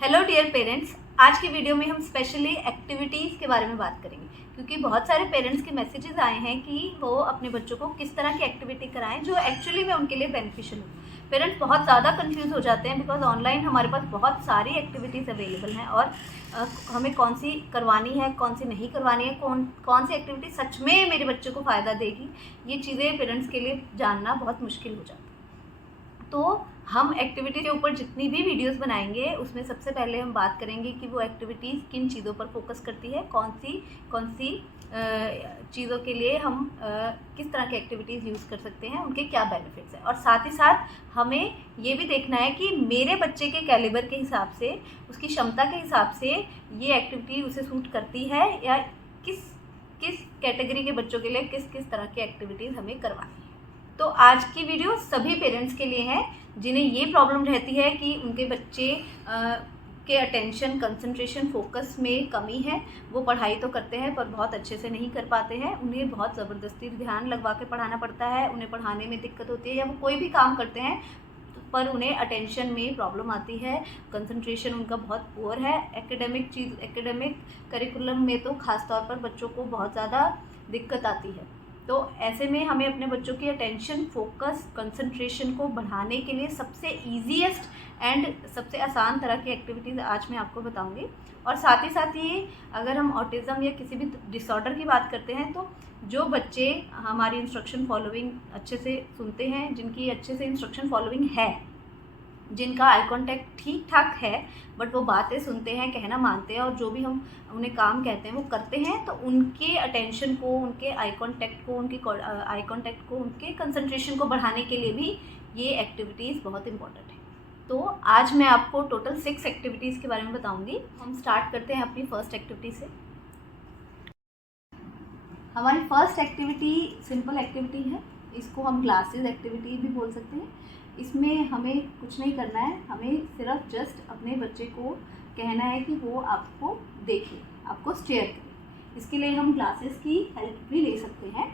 Hello dear parents, आज की video में हम स्पेशली एक्टिविटीज़ के बारे में बात करेंगे क्योंकि बहुत सारे पेरेंट्स के मैसेजेस आए हैं कि वो अपने बच्चों को किस तरह की एक्टिविटी कराएं जो एक्चुअली में उनके लिए बेनिफिशियल हो। पेरेंट्स बहुत ज़्यादा कंफ्यूज हो जाते हैं बिकॉज ऑनलाइन हमारे पास बहुत सारी एक्टिविटीज़ अवेलेबल हैं और हमें कौन सी करवानी है, कौन सी नहीं करवानी है, कौन सी एक्टिविटी सच में मेरे बच्चे को फ़ायदा देगी, ये चीज़ें पेरेंट्स के लिए जानना बहुत मुश्किल हो जाता है। तो हम एक्टिविटी के ऊपर जितनी भी वीडियोस बनाएंगे उसमें सबसे पहले हम बात करेंगे कि वो एक्टिविटीज़ किन चीज़ों पर फोकस करती है, कौन सी चीज़ों के लिए हम किस तरह की एक्टिविटीज़ यूज़ कर सकते हैं, उनके क्या बेनिफिट्स हैं। और साथ ही साथ हमें ये भी देखना है कि मेरे बच्चे के कैलिबर के हिसाब से, उसकी क्षमता के हिसाब से ये एक्टिविटी उसे सूट करती है या किस कैटेगरी के बच्चों के लिए किस तरह की एक्टिविटीज़ हमें करवानी है। तो आज की वीडियो सभी पेरेंट्स के लिए है जिन्हें ये प्रॉब्लम रहती है कि उनके बच्चे के अटेंशन, कंसंट्रेशन, फोकस में कमी है। वो पढ़ाई तो करते हैं पर बहुत अच्छे से नहीं कर पाते हैं, उन्हें बहुत ज़बरदस्ती ध्यान लगवा के पढ़ाना पड़ता है, उन्हें पढ़ाने में दिक्कत होती है, या वो कोई भी काम करते हैं पर उन्हें अटेंशन में प्रॉब्लम आती है, कंसंट्रेशन उनका बहुत पुअर है। एकेडमिक करिकुलम में तो ख़ास तौर पर बच्चों को बहुत ज़्यादा दिक्कत आती है। तो ऐसे में हमें अपने बच्चों की अटेंशन, फोकस, कंसंट्रेशन को बढ़ाने के लिए सबसे ईजीएस्ट एंड सबसे आसान तरह की एक्टिविटीज़ आज मैं आपको बताऊंगी। और साथ ही साथ ये अगर हम ऑटिज़म या किसी भी डिसऑर्डर की बात करते हैं तो जो बच्चे हमारी इंस्ट्रक्शन फॉलोइंग अच्छे से सुनते हैं, जिनकी अच्छे से इंस्ट्रक्शन फॉलोइंग है, जिनका आई कांटेक्ट ठीक ठाक है बट वो बातें सुनते हैं, कहना मानते हैं और जो भी हम उन्हें काम कहते हैं वो करते हैं, तो उनके अटेंशन को, उनके आई कांटेक्ट को, उनके कंसंट्रेशन को बढ़ाने के लिए भी ये एक्टिविटीज़ बहुत इंपॉर्टेंट है। तो आज मैं आपको टोटल 6 एक्टिविटीज़ के बारे में बताऊंगी। हम स्टार्ट करते हैं अपनी फर्स्ट एक्टिविटी से। हमारी फर्स्ट एक्टिविटी सिंपल एक्टिविटी है, इसको हम ग्लासेस एक्टिविटी भी बोल सकते हैं। इसमें हमें कुछ नहीं करना है, हमें सिर्फ जस्ट अपने बच्चे को कहना है कि वो आपको देखे, आपको स्टेयर करे। इसके लिए हम ग्लासेस की हेल्प भी ले सकते हैं।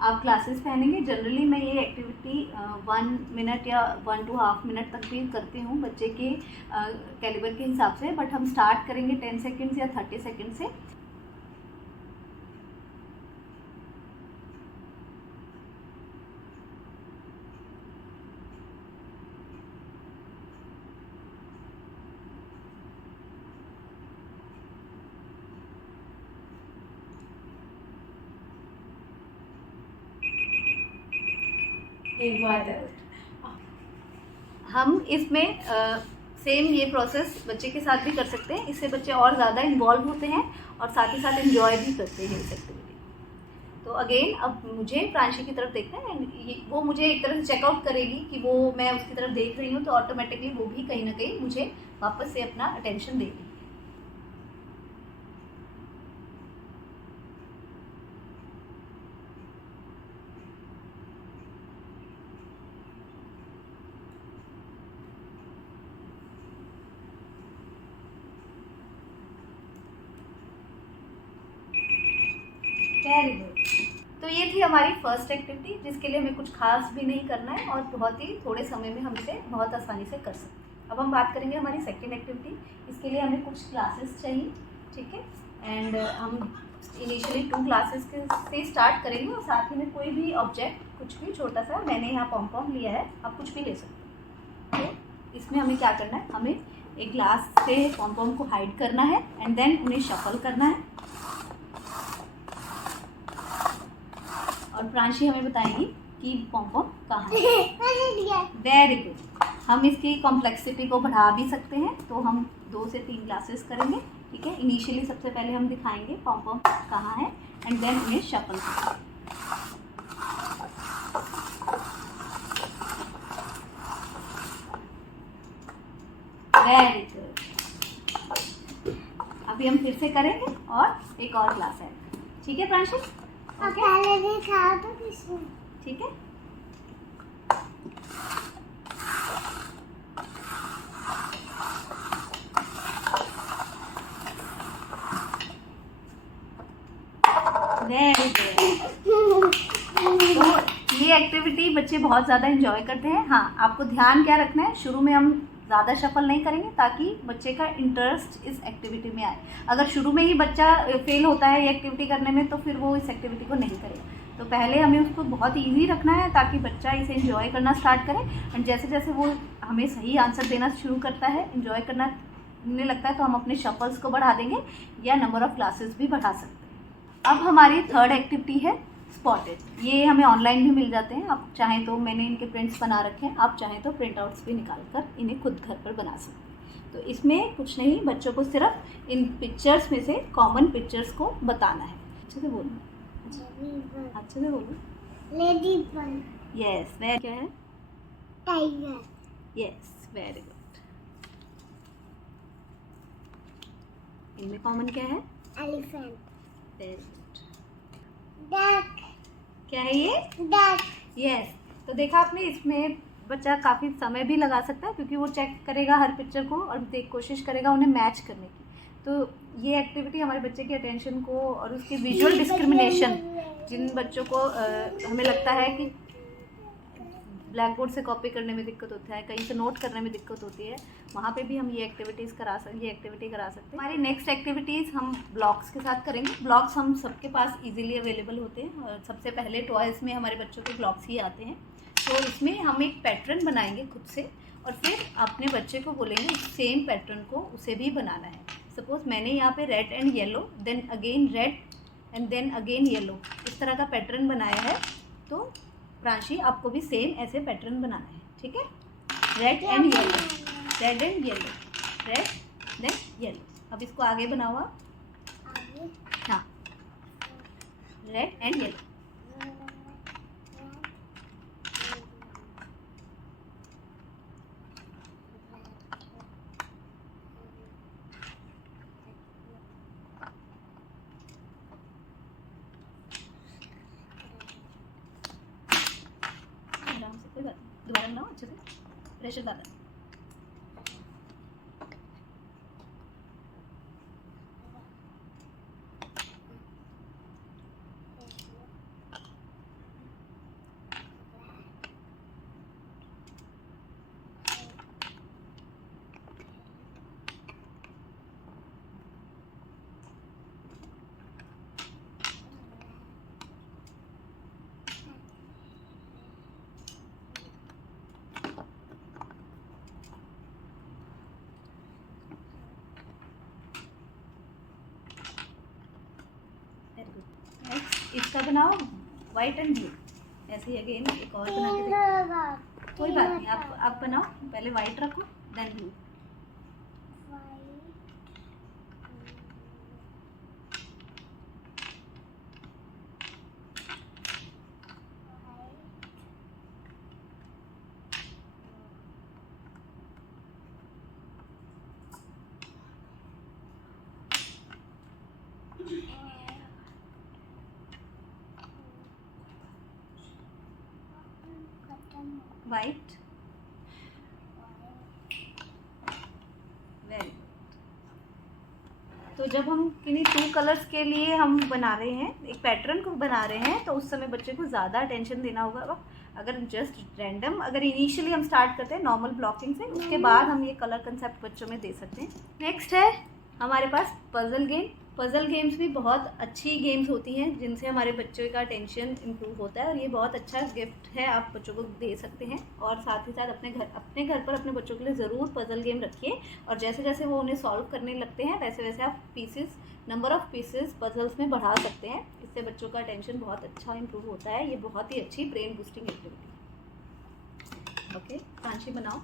आप ग्लासेस पहनेंगे। जनरली मैं ये एक्टिविटी 1 मिनट या 1 to हाफ मिनट तक भी करती हूँ बच्चे के कैलिबर के हिसाब से, बट हम स्टार्ट करेंगे 10 सेकेंड्स या 30 सेकेंड से। एक बार हम इसमें सेम ये प्रोसेस बच्चे के साथ भी कर सकते हैं। इससे बच्चे और ज़्यादा इन्वॉल्व होते हैं और साथ ही साथ एंजॉय भी करते हैं इस एक्टिविटी। तो अगेन अब मुझे प्रांशी की तरफ देखना है एंड वो मुझे एक तरह से चेकआउट करेगी कि वो मैं उसकी तरफ देख रही हूँ, तो ऑटोमेटिकली वो भी कहीं ना कहीं मुझे वापस से अपना अटेंशन देगी। Very good. तो ये थी हमारी फर्स्ट एक्टिविटी जिसके लिए हमें कुछ खास भी नहीं करना है और बहुत ही थोड़े समय में हम इसे बहुत आसानी से कर सकते हैं। अब हम बात करेंगे हमारी सेकेंड एक्टिविटी। इसके लिए हमें कुछ क्लासेस चाहिए, ठीक है। एंड हम इनिशियली 2 क्लासेस से स्टार्ट करेंगे और साथ ही में कोई भी ऑब्जेक्ट, कुछ भी छोटा सा, मैंने यहाँ पॉम लिया है, आप कुछ भी ले सकते हैं। तो इसमें हमें क्या करना है, हमें एक ग्लास से पॉम को हाइड करना है एंड देन उन्हें शफल करना है और प्रांशी हमें बताएगी कि पॉम कहाँ है। Very good. हम इसकी कॉम्प्लेक्सिटी को बढ़ा भी सकते हैं, तो हम 2 से 3 क्लासेस करेंगे, ठीक है। इनिशियली सबसे पहले हम दिखाएंगे पॉम कहाँ है एंड देन उन्हें शफल करेंगे। Very good. अभी हम फिर से करेंगे और एक और क्लास है, ठीक है प्रांशी? पहले दिखाओ तो किसने, ठीक है। Very good. तो ये एक्टिविटी बच्चे बहुत ज़्यादा एंजॉय करते हैं। हाँ, आपको ध्यान क्या रखना है, शुरू में हम ज़्यादा शफल नहीं करेंगे ताकि बच्चे का इंटरेस्ट इस एक्टिविटी में आए। अगर शुरू में ही बच्चा फेल होता है ये एक्टिविटी करने में तो फिर वो इस एक्टिविटी को नहीं करेगा। तो पहले हमें उसको बहुत ईजी रखना है ताकि बच्चा इसे एंजॉय करना स्टार्ट करे। एंड जैसे जैसे वो हमें सही आंसर देना शुरू करता है, एंजॉय करने लगता है, तो हम अपने शफल्स को बढ़ा देंगे या नंबर ऑफ़ क्लासेस भी बढ़ा सकते हैं। अब हमारी थर्ड एक्टिविटी है स्पॉटेड। ये हमें ऑनलाइन भी मिल जाते हैं। आप चाहें तो, मैंने इनके प्रिंट्स बना रखे हैं, आप चाहें तो प्रिंट आउट्स भी निकाल कर इन्हें खुद घर पर बना सकते हैं। तो इसमें कुछ नहीं, बच्चों को सिर्फ इन पिक्चर्स में से कॉमन पिक्चर्स को बताना है। अच्छे से बोलो, अच्छे से बोलो। Lady bird. यस, वेरी क्या है? टाइगर। Yes, very good. इनमें कॉमन क्या है? एलिफेंट। Very good. डक। क्या है ये? डक। यस। तो देखा आपने, इसमें बच्चा काफ़ी समय भी लगा सकता है क्योंकि वो चेक करेगा हर पिक्चर को और कोशिश करेगा उन्हें मैच करने की। तो ये एक्टिविटी हमारे बच्चे के अटेंशन को और उसके विजुअल डिस्क्रिमिनेशन, जिन बच्चों को हमें लगता है कि ब्लैक बोर्ड से कॉपी करने में दिक्कत होता है, कहीं से नोट करने में दिक्कत होती है, वहाँ पे भी हम ये एक्टिविटी करा सकते हैं। हमारी नेक्स्ट एक्टिविटीज़ हम ब्लॉक्स के साथ करेंगे। ब्लॉक्स हम सबके पास इजीली अवेलेबल होते हैं और सबसे पहले टॉयज़ में हमारे बच्चों के ब्लॉक्स ही आते हैं। तो इसमें हम एक पैटर्न बनाएंगे खुद से और फिर अपने बच्चे को बोलेंगे सेम पैटर्न को उसे भी बनाना है। सपोज़ मैंने यहाँ पे red and yellow, then again red and then again yellow, इस तरह का पैटर्न बनाया है। तो प्रांशी, आपको भी सेम ऐसे पैटर्न बनाना है, ठीक है? Red and yellow, red and yellow, red then yellow. अब इसको आगे बनाओ आप। हाँ, रेड एंड येलो। आराम से, कोई बात नहीं, दोबारा बनाओ अच्छे से, प्रेशर ज़्यादा। नेक्स्ट इसका बनाओ वाइट एंड ब्लू। ऐसे ही अगेन एक और बना के देखो। कोई बात नहीं, आप बनाओ, पहले वाइट रखो then blue. White, very good. तो जब हम किन्हीं 2 कलर्स के लिए हम बना रहे हैं, एक पैटर्न को बना रहे हैं, तो उस समय बच्चे को ज़्यादा अटेंशन देना होगा। अगर जस्ट रैंडम, अगर इनिशियली हम स्टार्ट करते हैं नॉर्मल ब्लॉकिंग से, उसके बाद हम ये कलर कंसेप्ट बच्चों में दे सकते हैं। नेक्स्ट है हमारे पास पजल गेम। पजल गेम्स भी बहुत अच्छी गेम्स होती हैं जिनसे हमारे बच्चों का अटेंशन इम्प्रूव होता है और ये बहुत अच्छा गिफ्ट है, आप बच्चों को दे सकते हैं। और साथ ही साथ अपने घर पर अपने बच्चों के लिए ज़रूर पजल गेम रखिए और जैसे जैसे वो उन्हें सॉल्व करने लगते हैं वैसे वैसे आप नंबर ऑफ़ पीसेस पजल्स में बढ़ा सकते हैं। इससे बच्चों का अटेंशन बहुत अच्छा इम्प्रूव होता है। ये बहुत ही अच्छी ब्रेन बूस्टिंग एक्टिविटी है। ओके, प्रांशी बनाओ।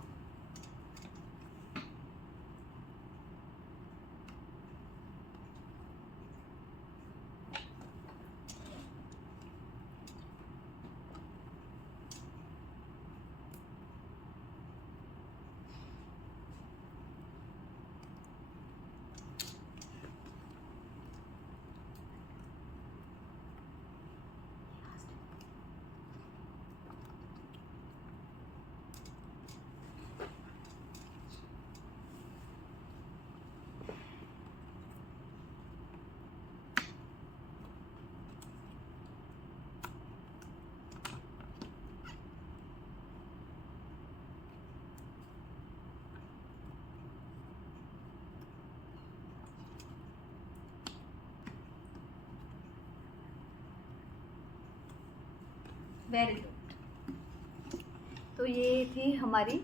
Very good. तो ये थी हमारी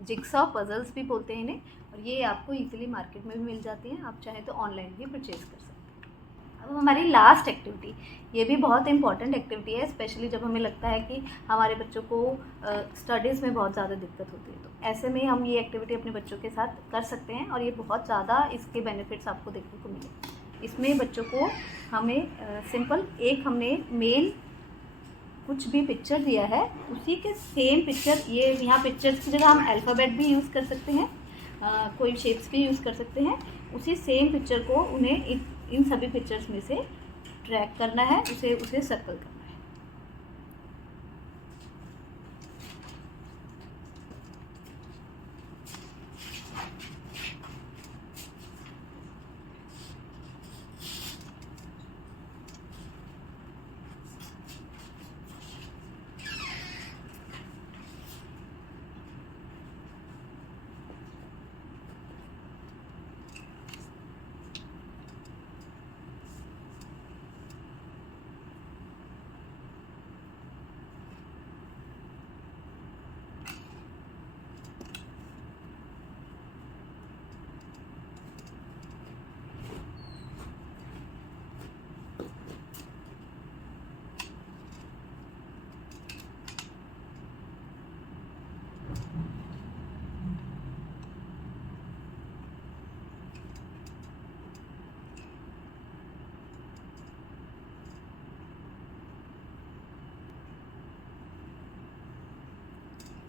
जिक्सॉ पजल्स भी बोलते हैं इन्हें, और ये आपको इजीली मार्केट में भी मिल जाती हैं, आप चाहें तो ऑनलाइन भी परचेज कर सकते हैं। अब हमारी लास्ट एक्टिविटी, ये भी बहुत इंपॉर्टेंट एक्टिविटी है, स्पेशली जब हमें लगता है कि हमारे बच्चों को स्टडीज़ में बहुत ज़्यादा दिक्कत होती है, तो ऐसे में हम ये एक्टिविटी अपने बच्चों के साथ कर सकते हैं और ये बहुत ज़्यादा इसके बेनिफिट्स आपको देखने को मिले। इसमें बच्चों को हमें सिंपल एक हमने मेल कुछ भी पिक्चर दिया है, उसी के सेम पिक्चर, ये यहाँ पिक्चर्स की जगह हम अल्फ़ाबेट भी यूज़ कर सकते हैं, कोई शेप्स भी यूज़ कर सकते हैं। उसी सेम पिक्चर को उन्हें इन सभी पिक्चर्स में से ट्रैक करना है, उसे सर्कल करना है।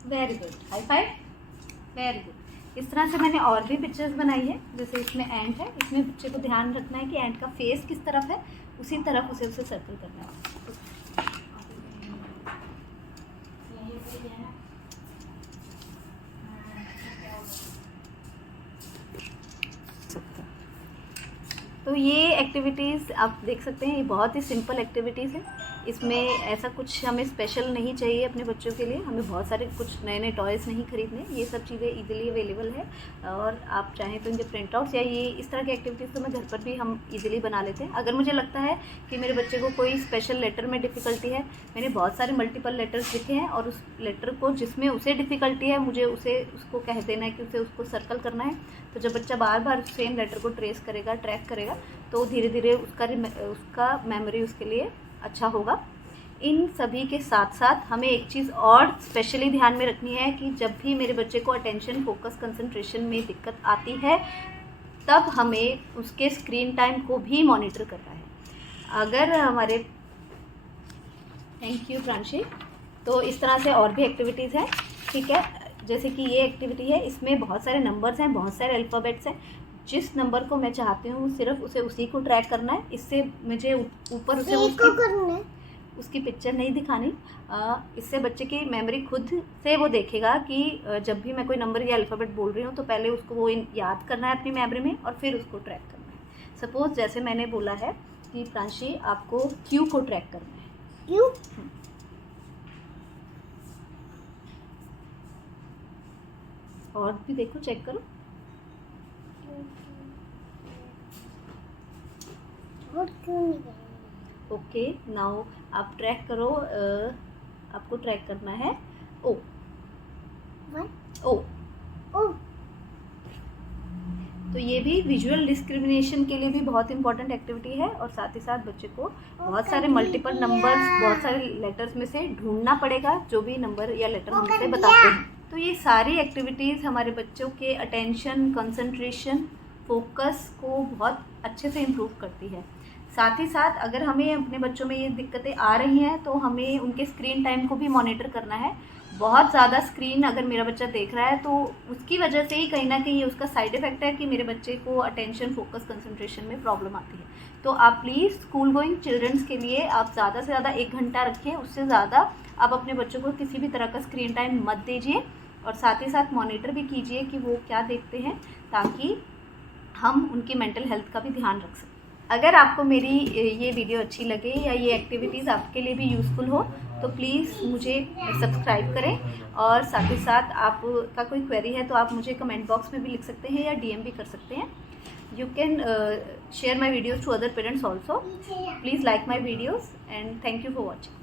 Very good, high five, very good. इस तरह से मैंने और भी पिक्चर्स बनाई है, जैसे इसमें एंट है, इसमें बच्चे को ध्यान रखना है कि एंट का फेस किस तरफ है, उसी तरफ उसे सर्कल करना है। तो ये एक्टिविटीज़ आप देख सकते हैं, ये बहुत ही सिंपल एक्टिविटीज़ है, इसमें ऐसा कुछ हमें स्पेशल नहीं चाहिए अपने बच्चों के लिए, हमें बहुत सारे कुछ नए नए टॉयज़ नहीं खरीदने, ये सब चीज़ें इजीली अवेलेबल है। और आप चाहें तो इनके प्रिंट आउट्स या ये इस तरह की एक्टिविटीज़ तो मैं घर पर भी हम इजीली बना लेते हैं। अगर मुझे लगता है कि मेरे बच्चे को कोई स्पेशल लेटर में डिफ़िकल्टी है, मैंने बहुत सारे मल्टीपल लेटर्स लिखे हैं, और उस लेटर को जिसमें उसे डिफ़िकल्टी है मुझे उसको कह देना है कि उसको सर्कल करना है। तो जब बच्चा बार बार सेम लेटर को ट्रेस करेगा, ट्रैक करेगा, तो धीरे धीरे उसका मेमोरी उसके लिए अच्छा होगा। इन सभी के साथ साथ हमें एक चीज़ और स्पेशली ध्यान में रखनी है कि जब भी मेरे बच्चे को अटेंशन, फोकस, कंसंट्रेशन में दिक्कत आती है, तब हमें उसके स्क्रीन टाइम को भी मॉनिटर करना है। अगर हमारे थैंक यू प्रांशी। तो इस तरह से और भी एक्टिविटीज़ हैं, ठीक है। जैसे कि ये एक्टिविटी है, इसमें बहुत सारे नंबर्स हैं, बहुत सारे अल्फ़ाबेट्स हैं। जिस नंबर को मैं चाहती हूँ सिर्फ उसी को ट्रैक करना है। इससे मुझे ऊपर उसकी पिक्चर नहीं दिखानी। इससे बच्चे की मेमोरी खुद से वो देखेगा कि जब भी मैं कोई नंबर या अल्फ़ाबेट बोल रही हूँ तो पहले उसको वो याद करना है अपनी मेमोरी में, और फिर उसको ट्रैक करना है। सपोज़ जैसे मैंने बोला है कि प्रांशी आपको क्यू को ट्रैक करना है। क्यू और भी देखो, चेक करो। ओके, नाउ आप ट्रैक करो। आपको ट्रैक करना है ओ। तो ये भी विजुअल डिस्क्रिमिनेशन के लिए भी बहुत इंपॉर्टेंट एक्टिविटी है, और साथ ही साथ बच्चे को बहुत सारे मल्टीपल नंबर्स, बहुत सारे लेटर्स में से ढूंढना पड़ेगा जो भी नंबर या लेटर हम उसे बताते हैं। तो ये सारी एक्टिविटीज़ हमारे बच्चों के अटेंशन, कंसंट्रेशन, फोकस को बहुत अच्छे से इम्प्रूव करती है। साथ ही साथ अगर हमें अपने बच्चों में ये दिक्कतें आ रही हैं तो हमें उनके स्क्रीन टाइम को भी मॉनिटर करना है। बहुत ज़्यादा स्क्रीन अगर मेरा बच्चा देख रहा है तो उसकी वजह से ही कहीं ना कहीं उसका साइड इफ़ेक्ट है कि मेरे बच्चे को अटेंशन, फोकस, कंसंट्रेशन में प्रॉब्लम आती है। तो आप प्लीज़ स्कूल गोइंग चिल्ड्रंस के लिए आप ज़्यादा से ज़्यादा 1 घंटा रखिए, उससे ज़्यादा आप अपने बच्चों को किसी भी तरह का स्क्रीन टाइम मत दीजिए, और साथ ही साथ मॉनिटर भी कीजिए कि वो क्या देखते हैं, ताकि हम उनकी मेंटल हेल्थ का भी ध्यान रख सकें। अगर आपको मेरी ये वीडियो अच्छी लगे या ये एक्टिविटीज़ आपके लिए भी यूज़फुल हो तो प्लीज़ मुझे सब्सक्राइब करें, और साथ ही साथ आपका कोई क्वेरी है तो आप मुझे कमेंट बॉक्स में भी लिख सकते हैं या DM भी कर सकते हैं। You can share my videos to other parents also. Please like my videos and thank you for watching.